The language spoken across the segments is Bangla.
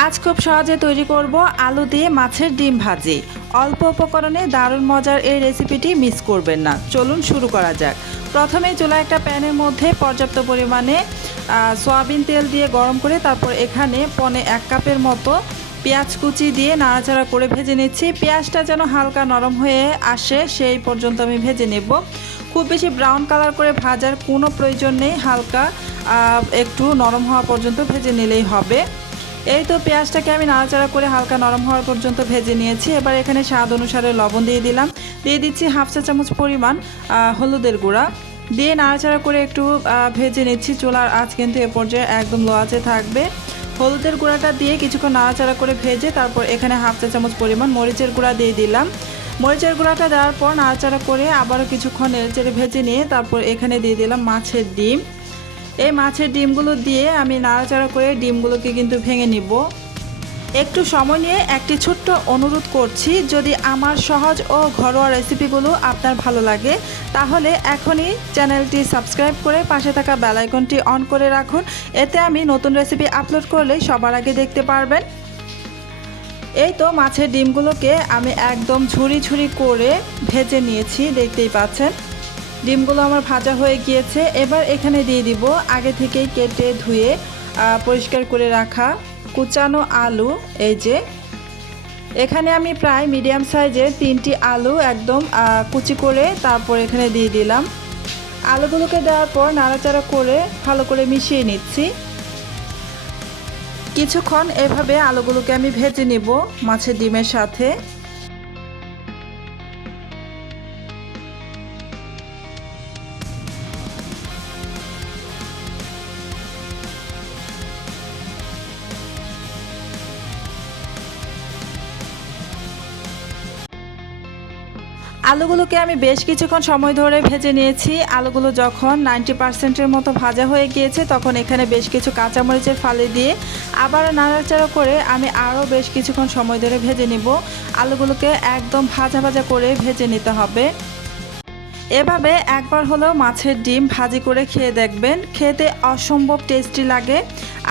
আজ খুব সহজে তৈরি করব আলু দিয়ে মাছের ডিম ভাজি। অল্প উপকরণে দারুণ মজার এই রেসিপিটি মিস করবেন না। চলুন শুরু করা যাক। প্রথমে চুলায় একটা প্যানের মধ্যে পর্যাপ্ত পরিমাণে সয়াবিন তেল দিয়ে গরম করে তারপর এখানে 1 কাপের মতো পেঁয়াজ কুচি দিয়ে নাড়াচাড়া করে ভেজে নিচ্ছি। পেঁয়াজটা যেন হালকা নরম হয়ে আসে সেই পর্যন্ত আমি ভেজে নেব। খুব বেশি ব্রাউন কালার করে ভাজার কোনো প্রয়োজন নেই, হালকা একটু নরম হওয়া পর্যন্ত ভেজে নিলেই হবে। এই তো পেঁয়াজটাকে আমি নাড়াচাড়া করে হালকা নরম হওয়ার পর্যন্ত ভেজে নিয়েছি। এবার এখানে স্বাদ অনুসারে লবণ দিয়ে দিলাম, দিয়ে দিচ্ছি 1/2 চা চামচ পরিমাণ হলুদের গুঁড়া, দিয়ে নাড়াচাড়া করে একটু ভেজে নিচ্ছি। চুলার আঁচ কিন্তু এ পর্যায়ে একদম লো আঁচে থাকবে। হলুদের গুঁড়াটা দিয়ে কিছুক্ষণ নাড়াচাড়া করে ভেজে তারপর এখানে 1/2 চা চামচ পরিমাণ মরিচের গুঁড়া দিয়ে দিলাম। মরিচের গুঁড়াটা দেওয়ার পর নাড়াচাড়া করে আবারও কিছুক্ষণ নেড়েচেড়ে ভেজে নিয়ে তারপর এখানে দিয়ে দিলাম মাছের ডিম। এই মাছের ডিমগুলো দিয়ে আমি নাড়াচাড়া করে ডিমগুলোকে কিন্তু ভেঙে নিব। একটু সময় নিয়ে একটি ছোট্ট অনুরোধ করছি, যদি আমার সহজ ও ঘরোয়া রেসিপিগুলো আপনার ভালো লাগে তাহলে এখনই চ্যানেলটি সাবস্ক্রাইব করে পাশে থাকা বেল আইকনটি অন করে রাখুন। এতে আমি নতুন রেসিপি আপলোড করলেই সবার আগে দেখতে পারবেন। এই তো মাছের ডিমগুলোকে আমি একদম ঝুরি ঝুরি করে ভেজে নিয়েছি, দেখতেই পাচ্ছেন। ডিমগুলো আমার ভাজা হয়ে গিয়েছে। এবার এখানে দিয়ে দিব আগে থেকেই কেটে ধুয়ে পরিষ্কার করে রাখা কুচানো আলু। এই যে এখানে আমি প্রায় মিডিয়াম সাইজের 3টি আলু একদম কুচি করে তারপর এখানে দিয়ে দিলাম। আলুগুলোকে দেওয়ার পর নাড়াচাড়া করে ভালো করে মিশিয়ে নিচ্ছি। কিছুক্ষণ এভাবে আলুগুলোকে আমি ভেজে নিব মাছের ডিমের সাথে। আলুগুলোকে আমি বেশ কিছুক্ষণ সময় ধরে ভেজে নিয়েছি। আলুগুলো যখন 90%-এর মতো ভাজা হয়ে গিয়েছে তখন এখানে বেশ কিছু কাঁচামরিচের ফালি দিয়ে আবার নাড়াচাড়া করে আমি আরও বেশ কিছুক্ষণ সময় ধরে ভেজে নিব। আলুগুলোকে একদম ভাজা ভাজা করে ভেজে নিতে হবে। এভাবে একবার হলেও মাছের ডিম ভাজি করে খেয়ে দেখবেন, খেতে অসম্ভব টেস্টি লাগে।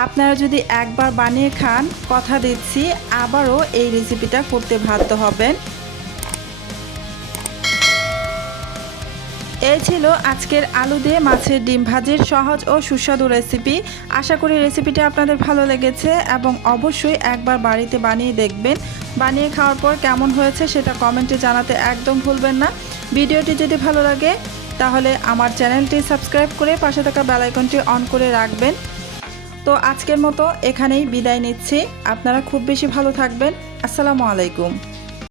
আপনারা যদি একবার বানিয়ে খান, কথা দিচ্ছি আবারও এই রেসিপিটা করতে বাধ্য হবেন। এই ছিল আজকের আলু দিয়ে মাছের ডিম ভাজির সহজ ও সুস্বাদু রেসিপি। আশা করি রেসিপিটা আপনাদের ভালো লেগেছে এবং অবশ্যই একবার বাড়িতে বানিয়ে দেখবেন। বানিয়ে খাওয়ার পর কেমন হয়েছে সেটা কমেন্টে জানাতে একদম ভুলবেন না। ভিডিওটি যদি ভালো লাগে তাহলে আমার চ্যানেলটি সাবস্ক্রাইব করে পাশে থাকা বেল আইকনটি অন করে রাখবেন। তো আজকের মতো এখানেই বিদায় নিচ্ছি। আপনারা খুব বেশি ভালো থাকবেন। আসসালামু আলাইকুম।